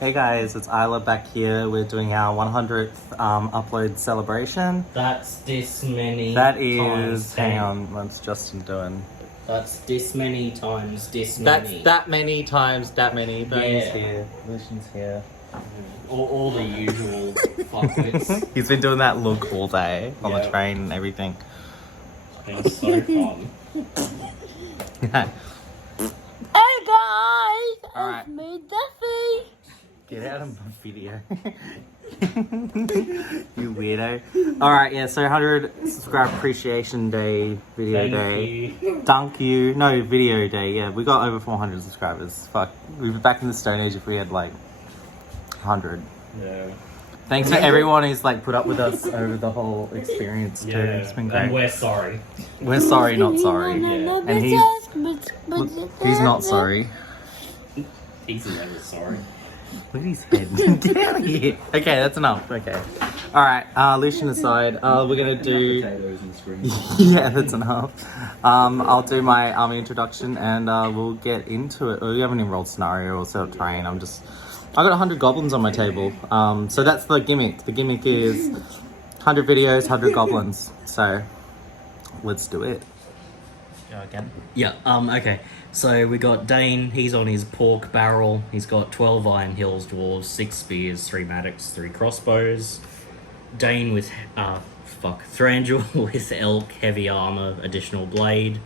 Hey guys, it's Isla back here. We're doing our 100th upload celebration. That's this many That times is, 10. hang on, what's Justin doing? That's this many times this many. That's that many times that many. Bernie's Yeah. here, Lucian's here. All the usual fuckwits. He's been doing that look all day on the Yeah. train and everything. It's been so fun. Hey guys, Alright. it's me, Duffy. Get out of my video. You weirdo. Alright, yeah, so 100 subscribe appreciation day, video day. Thank you. No, video day, yeah. We got over 400 subscribers. Fuck. We'd be back in the Stone Age if we had like 100. Yeah. Thanks to everyone who's like put up with us over the whole experience too. It's been great. And we're sorry. We're sorry, not sorry. Yeah. And he's not sorry. He's never sorry. Look at his head. Get out of here. Okay, that's enough. Okay. Alright, Lucian aside, we're gonna do... Yeah, that's enough. I'll do my army introduction and we'll get into it. We haven't enrolled scenario or set up terrain. I got 100 goblins on my table. So that's the gimmick. The gimmick is 100 videos, 100 goblins. So let's do it. Go again. Yeah, okay. So we got Dane, he's on his pork barrel. He's got 12 Iron Hills dwarves, 6 spears, 3 mattocks, 3 crossbows. Dane with, Thranduil with elk, heavy armor, additional blade.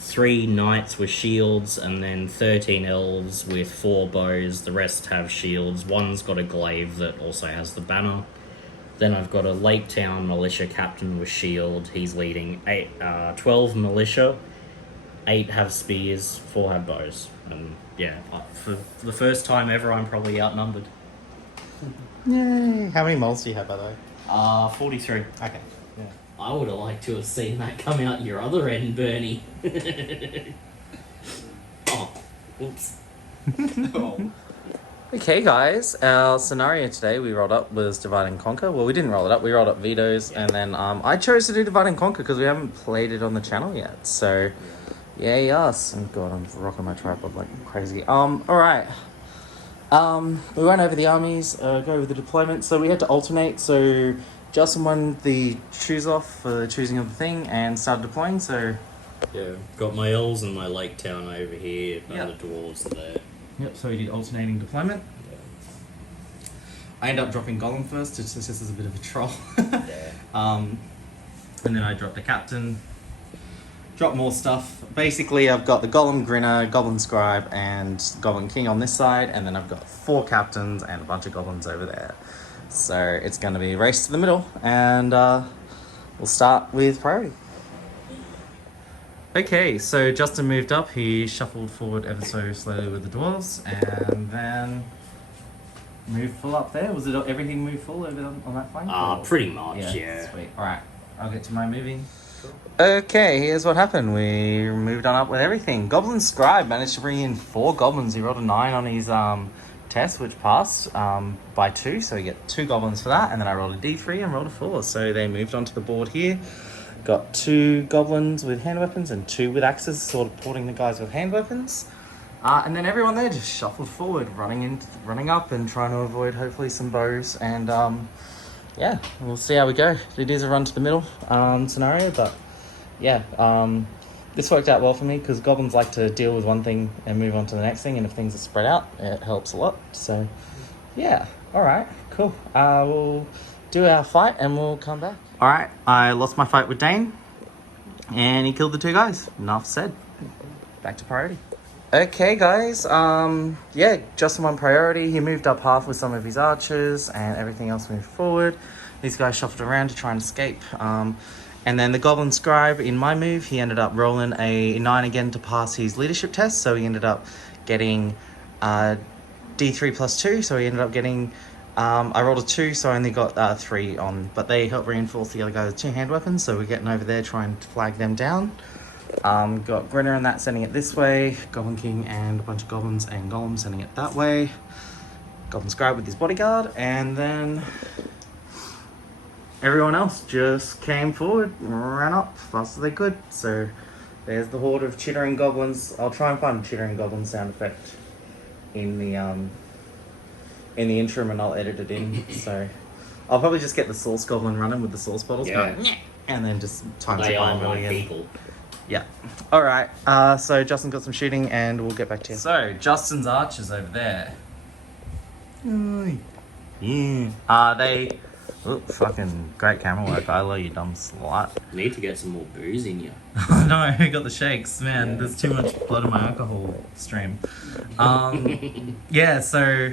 3 knights with shields, and then 13 elves with 4 bows. The rest have shields. One's got a glaive that also has the banner. Then I've got a Lake Town militia captain with shield. He's leading 12 militia. 8 have spears, 4 have bows. And yeah, for the first time ever, I'm probably outnumbered. Yay. How many moles do you have, by the way? 43. Okay. Yeah. I would have liked to have seen that come out your other end, Bernie. Oh, oops. Okay guys, our scenario today we rolled up was Divide and Conquer. Well, we didn't roll it up, we rolled up Vetoes, and then I chose to do Divide and Conquer because we haven't played it on the channel yet. So, yay us. Oh god, I'm rocking my tripod like crazy. Alright. We went over the armies, go over the deployment, so we had to alternate, so Justin won the choose off for the choosing of the thing and started deploying, so... Yeah, got my elves and my Lake Town over here, and Yep. the dwarves are there. Yep, so we did alternating deployment. Yeah. I ended up dropping Golem first, just as a bit of a troll. Yeah. And then I dropped a captain. Dropped more stuff. Basically, I've got the Golem Grinner, Goblin Scribe, and Goblin King on this side, and then I've got 4 captains and a bunch of goblins over there. So it's going to be a race to the middle, and we'll start with priority. Okay, so Justin moved up. He shuffled forward ever so slowly with the dwarves, and then moved full up there. Was it everything moved full over on that flank? Pretty much, yeah. Sweet. Alright, I'll get to my moving. Okay, here's what happened. We moved on up with everything. Goblin Scribe managed to bring in 4 goblins. He rolled a 9 on his test, which passed by 2, so he get 2 goblins for that. And then I rolled a d3 and rolled a 4. So they moved onto the board here. Got 2 goblins with hand weapons and 2 with axes, sort of porting the guys with hand weapons. And then everyone there just shuffled forward, running up and trying to avoid hopefully some bows. And yeah, we'll see how we go. It is a run to the middle scenario, but yeah, this worked out well for me because goblins like to deal with one thing and move on to the next thing, and if things are spread out, it helps a lot. So yeah, alright, cool. We'll do our fight and we'll come back. Alright, I lost my fight with Dane and he killed the 2 guys. Enough said. Back to priority. Okay guys, yeah, Justin won priority. He moved up half with some of his archers and everything else moved forward. These guys shuffled around to try and escape. And then the Goblin Scribe, in my move, he ended up rolling a 9 again to pass his leadership test. So he ended up getting D3 plus 2. So he ended up getting, I rolled a 2, so I only got 3 on. But they helped reinforce the other guy with 2 hand weapons. So we're getting over there trying to flag them down. Got Grinner and that sending it this way. Goblin King and a bunch of goblins and golems sending it that way. Goblin Scribe with his bodyguard. And then everyone else just came forward, ran up fast as they could. So there's the horde of chittering goblins. I'll try and find a chittering goblin sound effect in the in the interim, and I'll edit it in. So I'll probably just get the sauce goblin running with the sauce bottles, Yeah. and then just times They it by are a my million. people. Yeah. All right. So Justin got some shooting, and we'll get back to you. So Justin's archers over there. Yeah. They. Oh, fucking great camera work. I love you, dumb slut. Need to get some more booze in you. Oh no, I got the shakes, man. There's too much blood in my alcohol stream. Yeah. So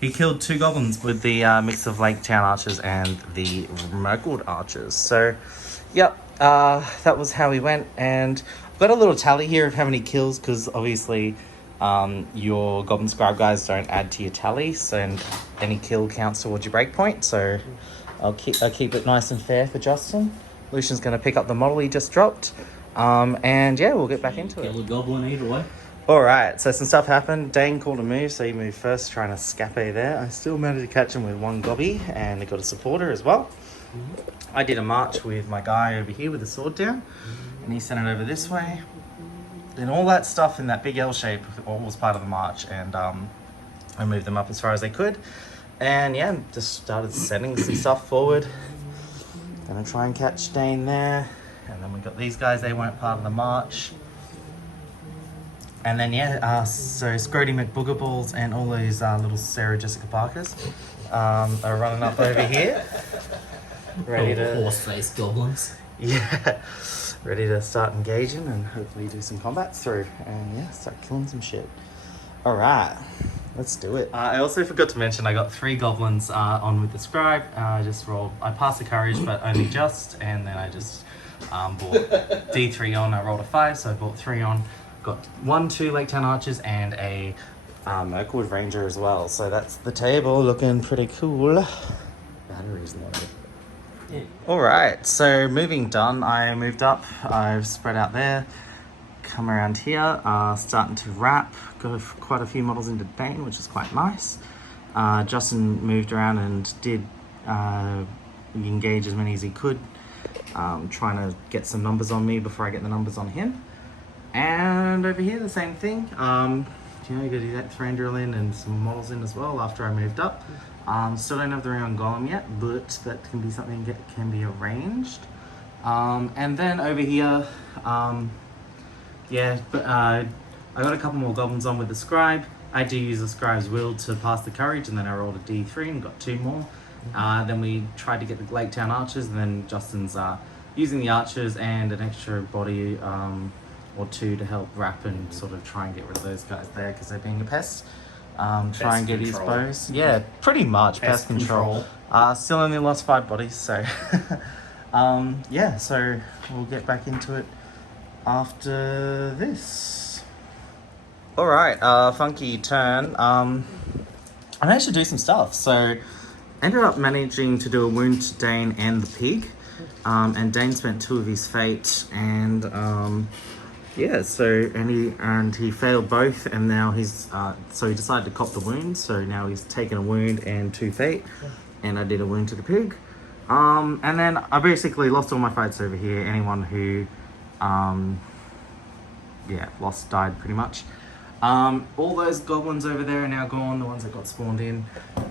he killed 2 goblins with the mix of Lake Town archers and the Merkwood archers. So, yep. That was how we went, and I've got a little tally here of how many kills, because obviously your Goblin Scribe guys don't add to your tally, so and any kill counts towards your breakpoint. So I'll keep it nice and fair for Justin. Lucian's going to pick up the model he just dropped, and yeah, we'll get back into it. Kill a goblin either way. Alright, so some stuff happened. Dane called a move, so he moved first, trying to scape there. I still managed to catch him with 1 gobby, and I got a supporter as well. I did a march with my guy over here with the sword down, and he sent it over this way. Then all that stuff in that big L shape all was part of the march, and I moved them up as far as they could. And yeah, just started sending some stuff forward. Gonna try and catch Dane there. And then we got these guys, they weren't part of the march. And then yeah, so Scrody McBoogerballs and all those little Sarah Jessica Parkers are running up over here. Ready to horse-faced goblins. Yeah, ready to start engaging and hopefully do some combat through and yeah, start killing some shit. All right, let's do it. I also forgot to mention I got 3 goblins on with the scribe. I passed the courage, but only just, and then I just bought D3 on. I rolled a 5, so I bought 3 on. Got 1, 2 Lake Town archers and a Oakwood Ranger as well. So that's the table, looking pretty cool. Batteries low. Yeah. Alright, so moving done, I moved up, I've spread out there, come around here, starting to wrap, got quite a few models into Dane, which is quite nice. Justin moved around and did engage as many as he could, trying to get some numbers on me before I get the numbers on him. And over here, the same thing, you know, you gotta do that thrown drill in and some models in as well after I moved up. Still don't have the ring on Golem yet, but that can be something that can be arranged. And then over here, yeah, but I got a couple more goblins on with the scribe. I do use the scribe's will to pass the courage, and then I rolled a D3 and got 2 more. Then we tried to get the Lake Town archers, and then Justin's using the archers and an extra body or 2 to help wrap and sort of try and get rid of those guys there because they're being a pest. Try and get his bows. Yeah, pretty much pest control. Still only lost 5 bodies, so yeah, so we'll get back into it after this. Alright, funky turn. I managed to do some stuff, so ended up managing to do a wound to Dane and the pig, and Dane spent 2 of his fate, and yeah, so and he failed both, and now he's so he decided to cop the wound. So now he's taken a wound and 2 fate, and I did a wound to the pig. And then I basically lost all my fights over here. Anyone who, yeah, died pretty much. All those goblins over there are now gone, the ones that got spawned in.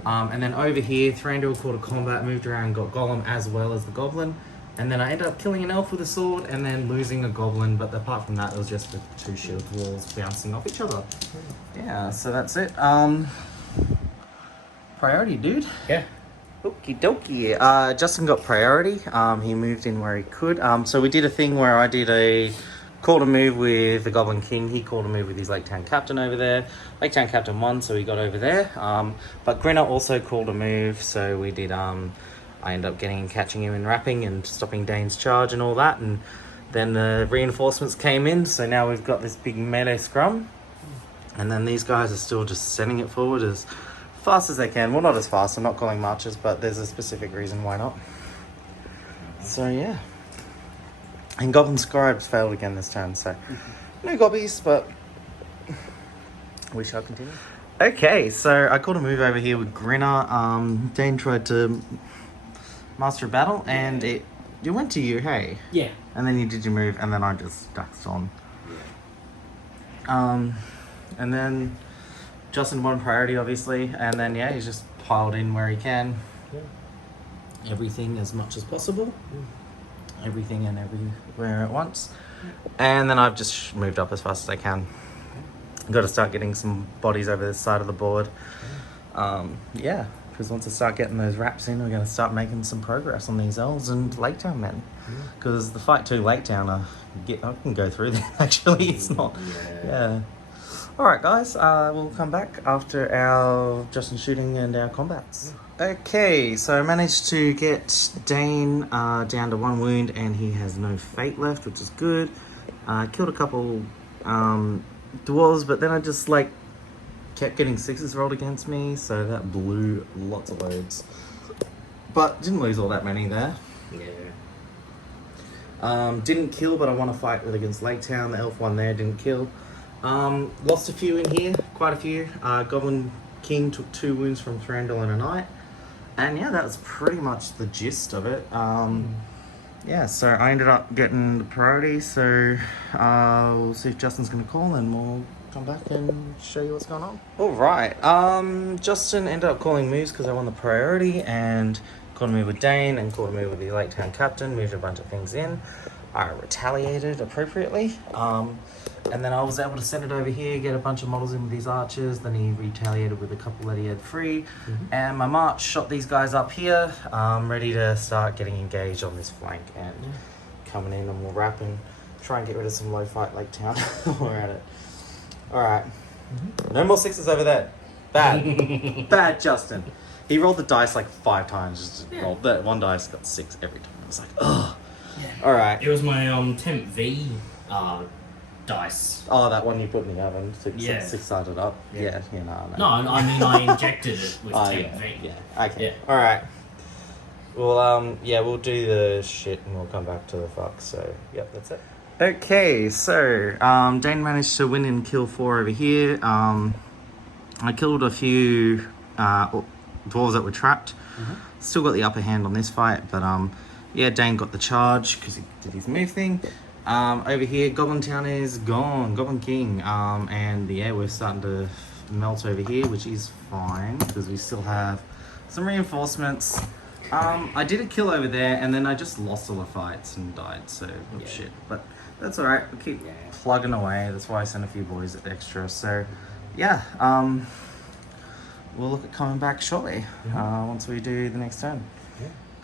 And then over here, Thranduil called a combat, moved around, got Golem as well as the goblin. And then I ended up killing an elf with a sword and then losing a goblin, but apart from that, it was just the 2 shield walls bouncing off each other. Yeah, so that's it. Priority, dude. Yeah. Okie dokie. Justin got priority. He moved in where he could. So we did a thing where I did called a move with the Goblin King. He called a move with his Lake Town Captain over there. Lake Town Captain won, so he got over there. But Grinner also called a move, so we did... I ended up catching him and wrapping and stopping Dane's charge and all that, and then the reinforcements came in, so now we've got this big melee scrum, and then these guys are still just sending it forward as fast as they can. Well, not as fast, I'm not calling marches, but there's a specific reason why not. So yeah, and Goblin Scribes failed again this turn, so no gobbies, but we shall continue. Okay, so I called a move over here with Grinner. Dane tried to master a battle, and it went to you, hey? Yeah. And then you did your move, and then I just ducked on. Yeah. And then Justin won priority, obviously, and then yeah, he's just piled in where he can. Yeah. Everything as much as possible. Everything and everywhere at once. And then I've just moved up as fast as I can. Got to start getting some bodies over this side of the board. Yeah, because once I start getting those wraps in, we're going to start making some progress on these elves and Lake Town men. Because the fight to Lake Town, I can go through them actually. It's not. Yeah. Alright guys, we'll come back after our Justin shooting and our combats. Okay, so I managed to get Dane down to 1 wound and he has no fate left, which is good. Killed a couple dwarves, but then I just kept getting 6s rolled against me, so that blew lots of loads. But didn't lose all that many there. Yeah. Didn't kill, but I won a fight against Lake Town. The elf one there didn't kill. Lost a few in here, quite a few. Goblin King took 2 wounds from Thranduil and a Knight. And yeah, that was pretty much the gist of it. Yeah, so I ended up getting the priority, so we'll see if Justin's going to call and we'll come back and show you what's going on. Alright, Justin ended up calling moves because I won the priority and called a move with Dane and called a move with the Lake Town captain, moved a bunch of things in. I retaliated appropriately. And then I was able to send it over here, get a bunch of models in with these archers, then he retaliated with a couple that he had free. And my march shot these guys up here, ready to start getting engaged on this flank and coming in and we'll wrap and try and get rid of some low fight Lake Town while we're at it. Alright. No more 6s over there. Bad. Bad, Justin. He rolled the dice 5 times, just rolled that one dice, got 6 every time. I was like, ugh. Yeah. Alright. It was my Temp V dice. Oh, that one you put in the oven, Yeah. 6-sided up. Yeah. No. I mean I injected it with Temp yeah. V. Yeah. Okay. Yeah. Alright. Well, yeah, we'll do the shit and we'll come back to the fuck. So, yep, that's it. Okay, so Dane managed to win and kill 4 over here. I killed a few dwarves that were trapped. Still got the upper hand on this fight, but yeah, Dane got the charge because he did his move thing. Over here, Goblin Town is gone, Goblin King, and yeah, we're starting to melt over here, which is fine because we still have some reinforcements. I did a kill over there, and then I just lost all the fights and died, so shit. But that's alright, we'll keep plugging away. That's why I sent a few boys extra. So, yeah, we'll look at coming back shortly once we do the next turn.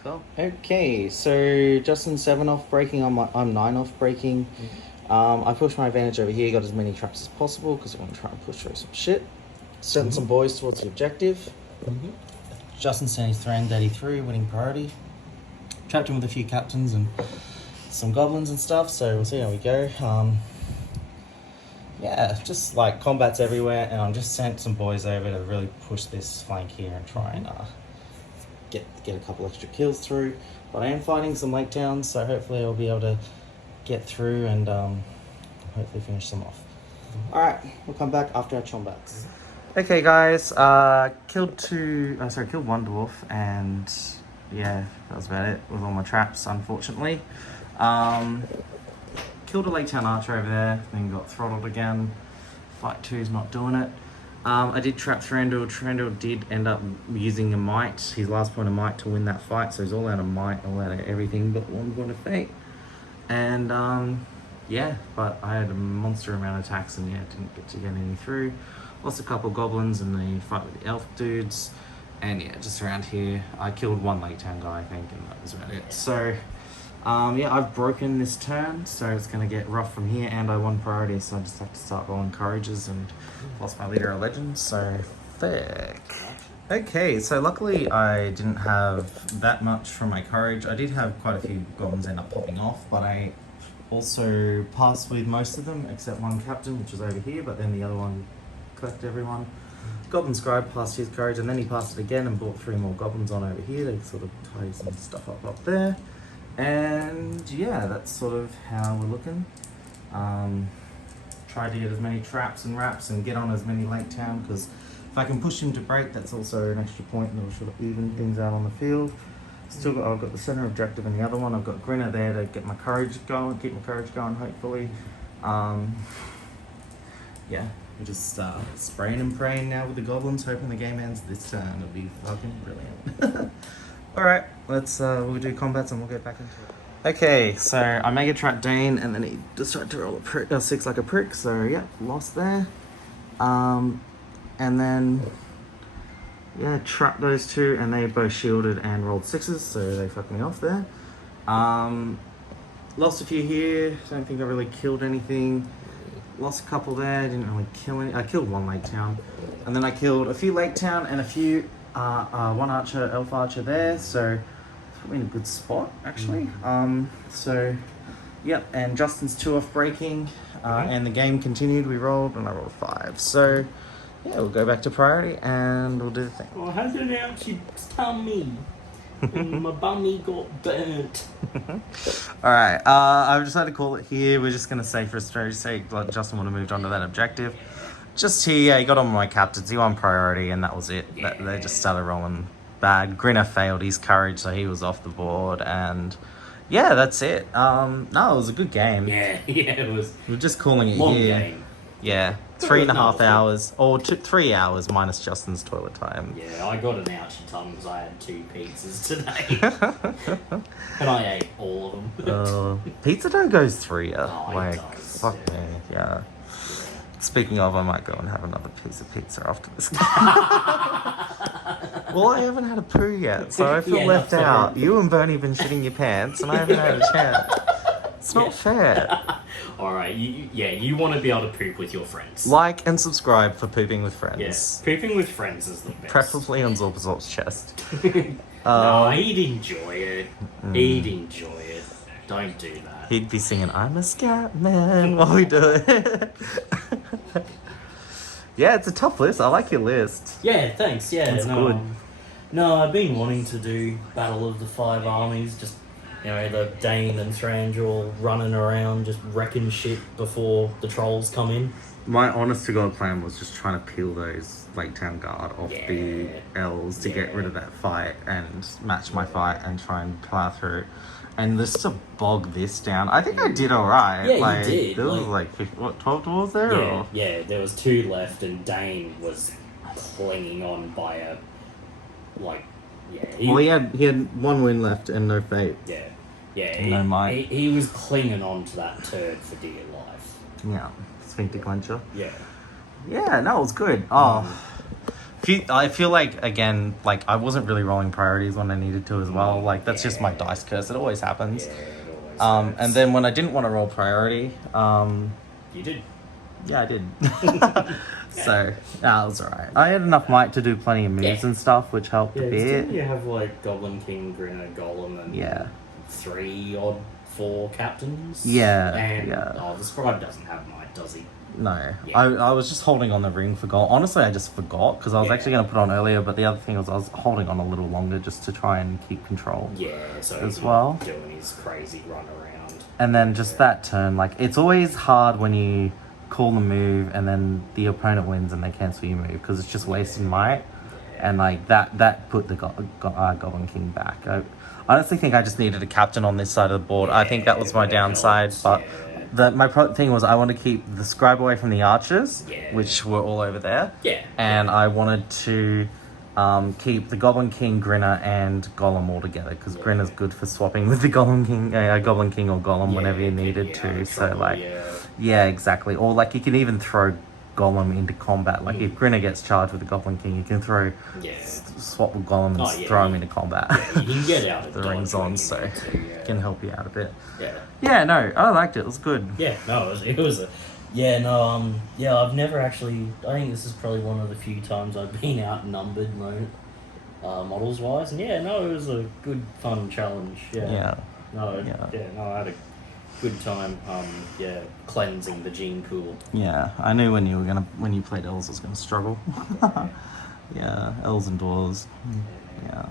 Cool. Okay, so Justin 7 off breaking, I'm 9 off breaking. I pushed my advantage over here, got as many traps as possible because I want to try and push through some shit. Sending some boys towards the objective. Justin sent his Thran Daddy through, winning priority. Trapped him with a few captains and some goblins and stuff, so we'll see how we go. Yeah, just combats everywhere, and I just sent some boys over to really push this flank here and try and get a couple extra kills through. But I am fighting some Lake Towns, so hopefully I'll be able to get through and hopefully finish them off. Alright, we'll come back after our combats. Okay guys, killed 1 dwarf, and yeah, that was about it with all my traps, unfortunately. Killed a Lake Town archer over there, then got throttled again. Fight 2's not doing it. I did trap Thranduil. Thranduil did end up using a might, his last point of might, to win that fight, so he's all out of might, all out of everything but 1 point of fate. And yeah, but I had a monster amount of attacks and yeah, didn't get to get any through. Lost a couple goblins in the fight with the elf dudes. And yeah, just around here, I killed 1 Lake Town guy, I think, and that was about it. So, yeah, I've broken this turn, so it's going to get rough from here, and I won priority, so I just have to start rolling courages and lost my leader of legends, so fuck. Okay, so luckily I didn't have that much from my courage. I did have quite a few goblins end up popping off, but I also passed with most of them, except 1 captain, which was over here, but then the other one collected everyone. Goblin Scribe passed his courage, and then he passed it again and brought 3 more goblins on over here. They sort of tie some stuff up there. And yeah, that's sort of how we're looking. Try to get as many traps and wraps and get on as many Lake Town, because if I can push him to break, that's also an extra point and it'll sort of even things out on the field. Still I've got the center objective in the other one. I've got Grinner there to get my courage going, keep my courage going hopefully. Yeah, We're just spraying and praying now with the goblins, hoping the game ends this turn. It'll be fucking brilliant. Alright, we'll do combats and we'll get back into it. Okay, so I mega trapped Dane and then he decided to roll a 6 like a prick, so yeah, lost there. And then, yeah, trapped those two and they both shielded and rolled 6s, so they fucked me off there. Lost a few here, don't think I really killed anything. Lost a couple there, didn't really kill any. I killed one Lake Town. And then I killed a few Lake Town and a few, one archer, elf archer there, so it's probably in a good spot, actually. So, yep, and Justin's 2 off breaking, and the game continued, we rolled, and I rolled 5. So, yeah, we'll go back to priority, and we'll do the thing. Well, has it out your tummy? And my bummy got burnt. Alright, I've decided to call it here. We're just going to say for strategy's sake, like Justin would have moved on to that objective. Just here, he got on my captains, he won priority, and that was it. Yeah. They just started rolling bad. Grinner failed his courage, so he was off the board, and yeah, that's it. No, it was a good game. Yeah, it was. We're just calling it Long here. game. Yeah, 3.5 hours, or 3 hours minus Justin's toilet time. Yeah, I got an ouchie tongue because I had 2 pizzas today. And I ate all of them. Pizza dough goes through ya. Oh, it Like, does, fuck yeah. me, yeah. Speaking of, I might go and have another piece of pizza after this. Well, I haven't had a poo yet, so I feel Yeah, left that's out. fair. You and Bernie have been shitting your pants, and I haven't had a chance. It's not fair. Alright, you want to be able to poop with your friends. Like and subscribe for Pooping with Friends. Yes, pooping with friends is the best. Preferably on Zorpazorp's chest. No, he'd enjoy it. He'd enjoy it. Don't do that. He'd be singing, I'm a scat man, while we do it. Yeah, it's a tough list. I like your list. Yeah, thanks. Yeah, That's no, good. No, I've been wanting to do Battle of the 5 Armies. Just, you know, the Dane and Thranduil running around, just wrecking shit before the trolls come in. My honest to God plan was just trying to peel those Lake Town Guard off Yeah. the L's to get rid of that fight and match my fight and try and plow through. And just to bog this down, I think I did alright. Yeah, you like, did, There was like- 12 dwarves there? Yeah, Or? yeah, there was 2 left, and Dane was clinging on by a, like, yeah. Well, he had 1 win left and no fate. Yeah, No might. he was clinging on to that turd for dear life. Yeah, sphincter clencher. Yeah. Yeah, no, it was good. Oh, I feel like, again, like, I wasn't really rolling priorities when I needed to as well. Like, that's just my dice curse. It always happens. Yeah, it always And then when I didn't want to roll priority, You did. yeah, I did. So, it was alright. I had enough might to do plenty of moves Yeah. and stuff, which helped a bit. You have, like, Goblin King, Grinner, Golem, and Yeah. 4 captains. Yeah, And, yeah. oh, the scribe doesn't have might, does he? No, Yeah. I was just holding on the ring for gold. Honestly, I just forgot because I was Yeah. actually going to put on earlier, but the other thing was I was holding on a little longer just to try and keep control. Yeah, so As he's well. not doing his crazy run around. And then just that turn, like, it's always hard when you call the move and then the opponent wins and they cancel your move because it's just wasting might. And like that put the Goblin King back. I honestly think I just needed a captain on this side of the board. I think that was my that downside, helps, but yeah. my thing was I want to keep the scribe away from the archers, Yeah. which were all over there. Yeah. And I wanted to keep the Goblin King, Grinner, and Golem all together because Grinner's good for swapping with the Goblin King or Golem whenever you needed to. So like, yeah, exactly. Or like you can even throw Golem into combat. Like if Grinner gets charged with the Goblin King, you can throw swap with Golem and throw him into combat. Yeah, you can get out of The dodge ring's when on, you so need to, yeah. can help you out a bit. Yeah. Yeah, no, I liked it. It was good. Yeah, no, it was a... Yeah, no, yeah, I've never actually... I think this is probably one of the few times I've been outnumbered models-wise. And yeah, no, it was a good, fun challenge. Yeah. Yeah. No, I had a good time, cleansing the gene pool. Yeah, I knew when you played Elves, I was gonna struggle. Yeah, Elves and Dwarves. Yeah.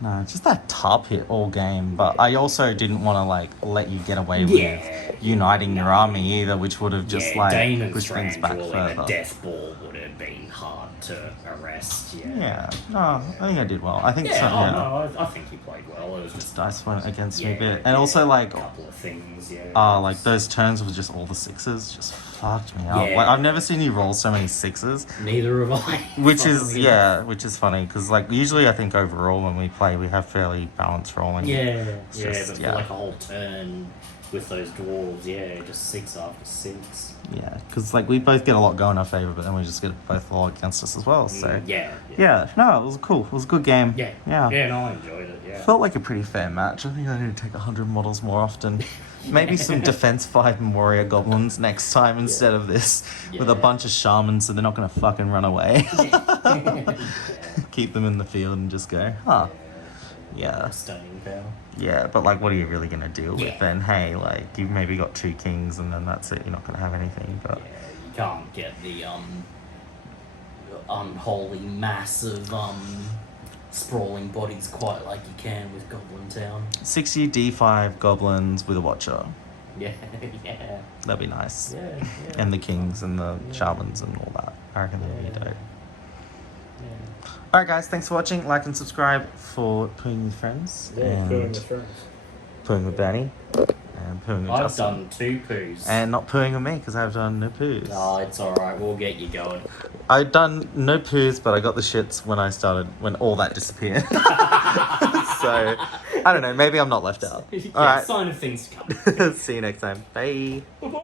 No, just that top hit all game. But I also didn't want to like let you get away with uniting your army either, which would have just like Dane and pushed things back Strangel in a further. death ball would have been hard to arrest. Yeah, no, I think I did well. I think Yeah, so. oh, Yeah. no, I think you played well. It was just Dice went against me a yeah, bit, and also like, a couple of things. Yeah. like those turns with just all the sixes just fucked me up. Yeah. Like I've never seen you roll so many sixes, Neither have I. which is Funnily enough. which is funny because like usually I think overall when we play we have fairly balanced rolling. Yeah, just- but yeah. for like a whole turn with those dwarves, just 6 after 6. Yeah, because like we both get a lot going in our favor, but then we just get both a lot against us as well. So Yeah. no, it was cool. It was a good game. Yeah, yeah. no, I enjoyed it. Yeah. Felt like a pretty fair match. I think I need to take 100 models more often. Maybe some defense 5 warrior goblins next time instead of this with a Yeah. bunch of shamans so they're not going to fucking run away. Yeah. Keep them in the field and just go, huh. Yeah. Stunning power. Yeah, but like what are you really going to deal with Yeah. then? Hey, like you've maybe got 2 kings and then that's it. You're not going to have anything. But Yeah, you can't get the unholy mass of sprawling bodies quite like you can with Goblin Town. 60 D5 goblins with a watcher. Yeah, yeah. That'd be nice. Yeah. And the kings and the shamans and all that. I reckon that'd be dope. Yeah. Alright guys, thanks for watching. Like and subscribe for Pooing with Friends. and Pooing with Benny. And Pooing with I've Justin. done 2 poos. And not pooing with me because I've done no poos. Oh, it's alright, we'll get you going. I've done no poos, but I got the shits when all that disappeared. So, I don't know, maybe I'm not left out. Alright, Sign of things to come. see you next time. Bye.